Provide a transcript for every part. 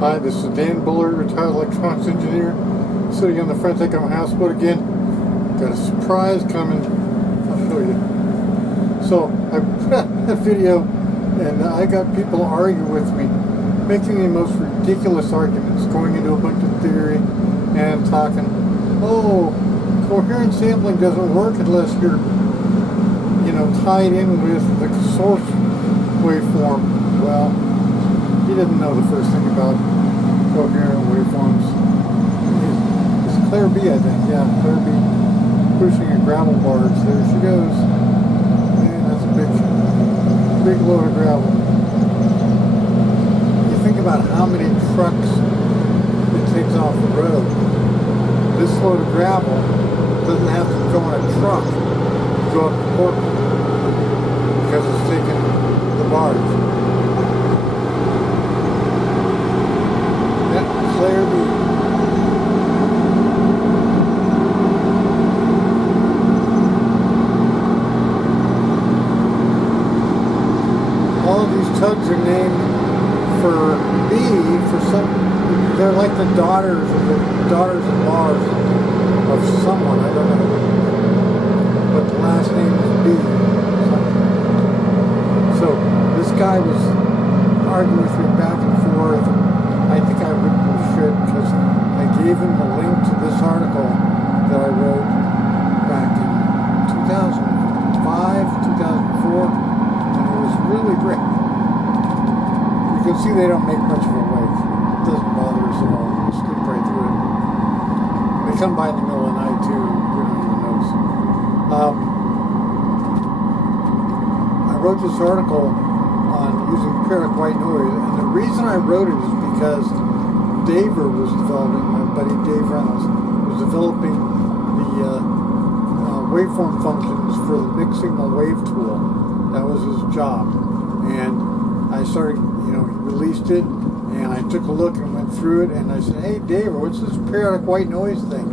Hi, this is Dan Bullard, retired electronics engineer, sitting on the front deck of my houseboat again. Got a surprise coming. I'll show you. So I put out a video, and I got people arguing with me, making the most ridiculous arguments, going into a bunch of theory and talking, oh, coherent sampling doesn't work unless you're, tied in with the source waveform. Well, he didn't know the first thing about coherent waveforms. It's Claire B, I think. Yeah, Claire B pushing a gravel barge. There she goes. Man, that's a big load of gravel. You think about how many trucks it takes off the road. This load of gravel doesn't have to go in a truck to go up to Portland because it's taking the barge. Claire B. All of these tugs are named for B, for some. They're like the daughters-in-law of someone. I don't know, but the last name is B. So this guy was arguing with me back and forth. I think I would should, because I gave him the link to this article that I wrote back in 2005, 2004, and it was really great. You can see they don't make much of a wave. It doesn't bother us at all. We'll skip right through it. They come by in the middle of the night too. We don't even notice. I wrote this article on using periodic white noise, and the reason I wrote it is because Daver was developing, my buddy Dave Reynolds, was developing the waveform functions for the mixed signal wave tool. That was his job. And I started, he released it, and I took a look and went through it, and I said, hey Daver, what's this periodic white noise thing?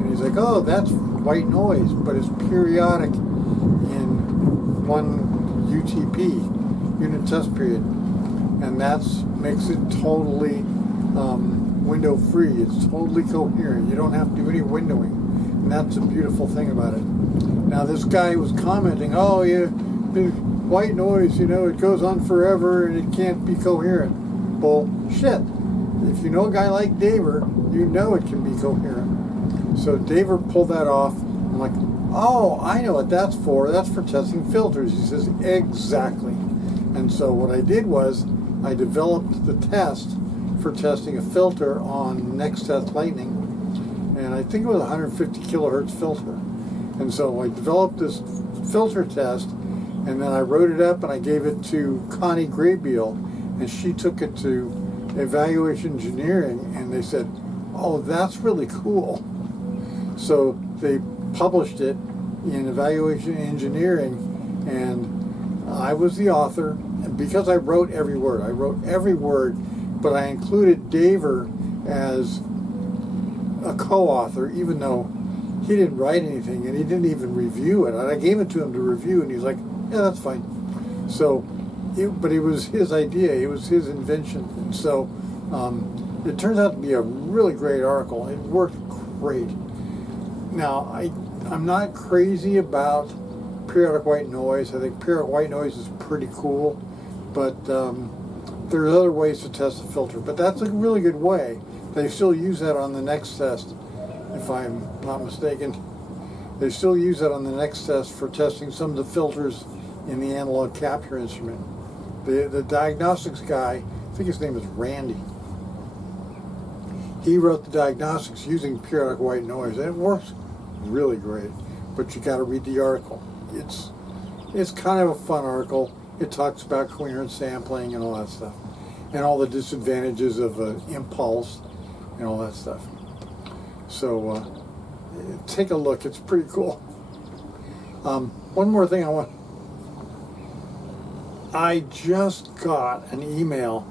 And he's like, oh, that's white noise, but it's periodic in one UTP, unit test period. And that makes it totally window free. It's totally coherent. You don't have to do any windowing, and that's a beautiful thing about it. Now this guy was commenting, oh yeah, white noise, it goes on forever and it can't be coherent. Bullshit. If you know a guy like Daver, you know it can be coherent. So Daver pulled that off. I'm like, oh, I know what that's for. That's for testing filters. He says, exactly. And so what I did was I developed the test for testing a filter on NextTest Lightning, and I think it was a 150 kilohertz filter. And so I developed this filter test, and then I wrote it up and I gave it to Connie Graybeal, and she took it to Evaluation Engineering, and they said, oh, that's really cool. So they published it in Evaluation Engineering, and I was the author, and because I wrote every word, but I included Daver as a co-author, even though he didn't write anything and he didn't even review it. And I gave it to him to review, and he's like, yeah, that's fine. So, but it was his idea, it was his invention, and so it turns out to be a really great article. It worked great. Now, I'm not crazy about periodic white noise. I think periodic white noise is pretty cool, but there's other ways to test the filter. But that's a really good way. They still use that on the NextTest, if I'm not mistaken. They still use that on the NextTest for testing some of the filters in the analog capture instrument. The diagnostics guy, I think his name is Randy, he wrote the diagnostics using periodic white noise, and it works really great. But you got to read the article. It's kind of a fun article. It talks about coherent sampling and all that stuff, and all the disadvantages of impulse and all that stuff. So take a look. It's pretty cool. One more thing I just got an email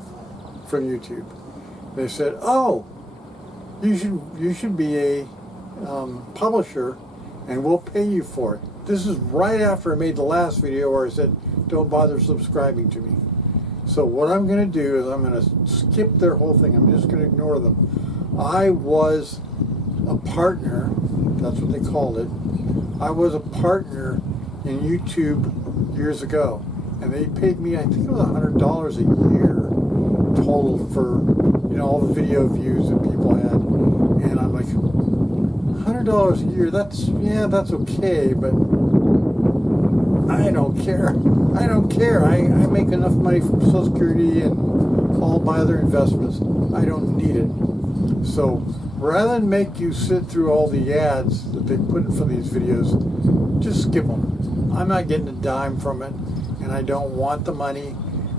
from YouTube. They said, oh, you should be a publisher, and we'll pay you for it. This is right after I made the last video where I said, don't bother subscribing to me. So what I'm going to do is I'm going to skip their whole thing. I'm just going to ignore them. I was a partner, that's what they called it. I was a partner in YouTube years ago, and they paid me, I think it was $100 a year total for, you know, all the video views that people had. And I'm like, $100 a year, that's okay, but I don't care. I don't care. I make enough money from Social Security and all my other investments. I don't need it. So rather than make you sit through all the ads that they put in for these videos, just skip them. I'm not getting a dime from it, and I don't want the money.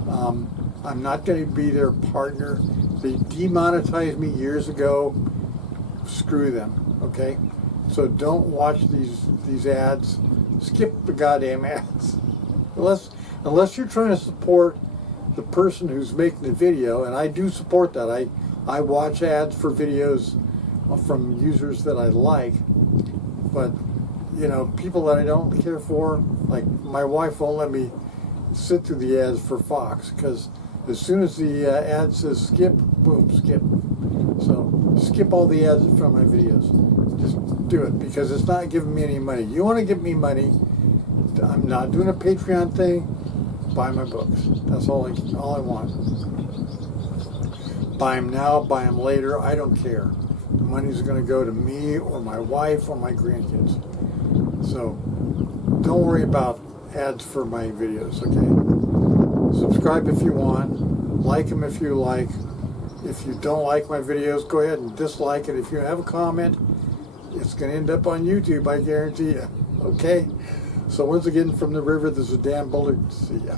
I'm not going to be their partner. They demonetized me years ago. Screw them, okay? So don't watch these ads. Skip the goddamn ads. Unless you're trying to support the person who's making the video, and I do support that. I watch ads for videos from users that I like, but you know, people that I don't care for, like my wife won't let me sit through the ads for Fox, because as soon as the ad says skip, boom, skip. So skip all the ads from my videos. Just do it, because it's not giving me any money. You want to give me money, I'm not doing a Patreon thing. Buy my books. That's all I want. Buy them now, buy them later. I don't care. The money's going to go to me or my wife or my grandkids. So don't worry about ads for my videos, okay? Subscribe if you want. Like them if you like. If you don't like my videos, go ahead and dislike it. If you have a comment, it's going to end up on YouTube, I guarantee you. Okay? So once again, from the river, this is Dan Bullard. See ya.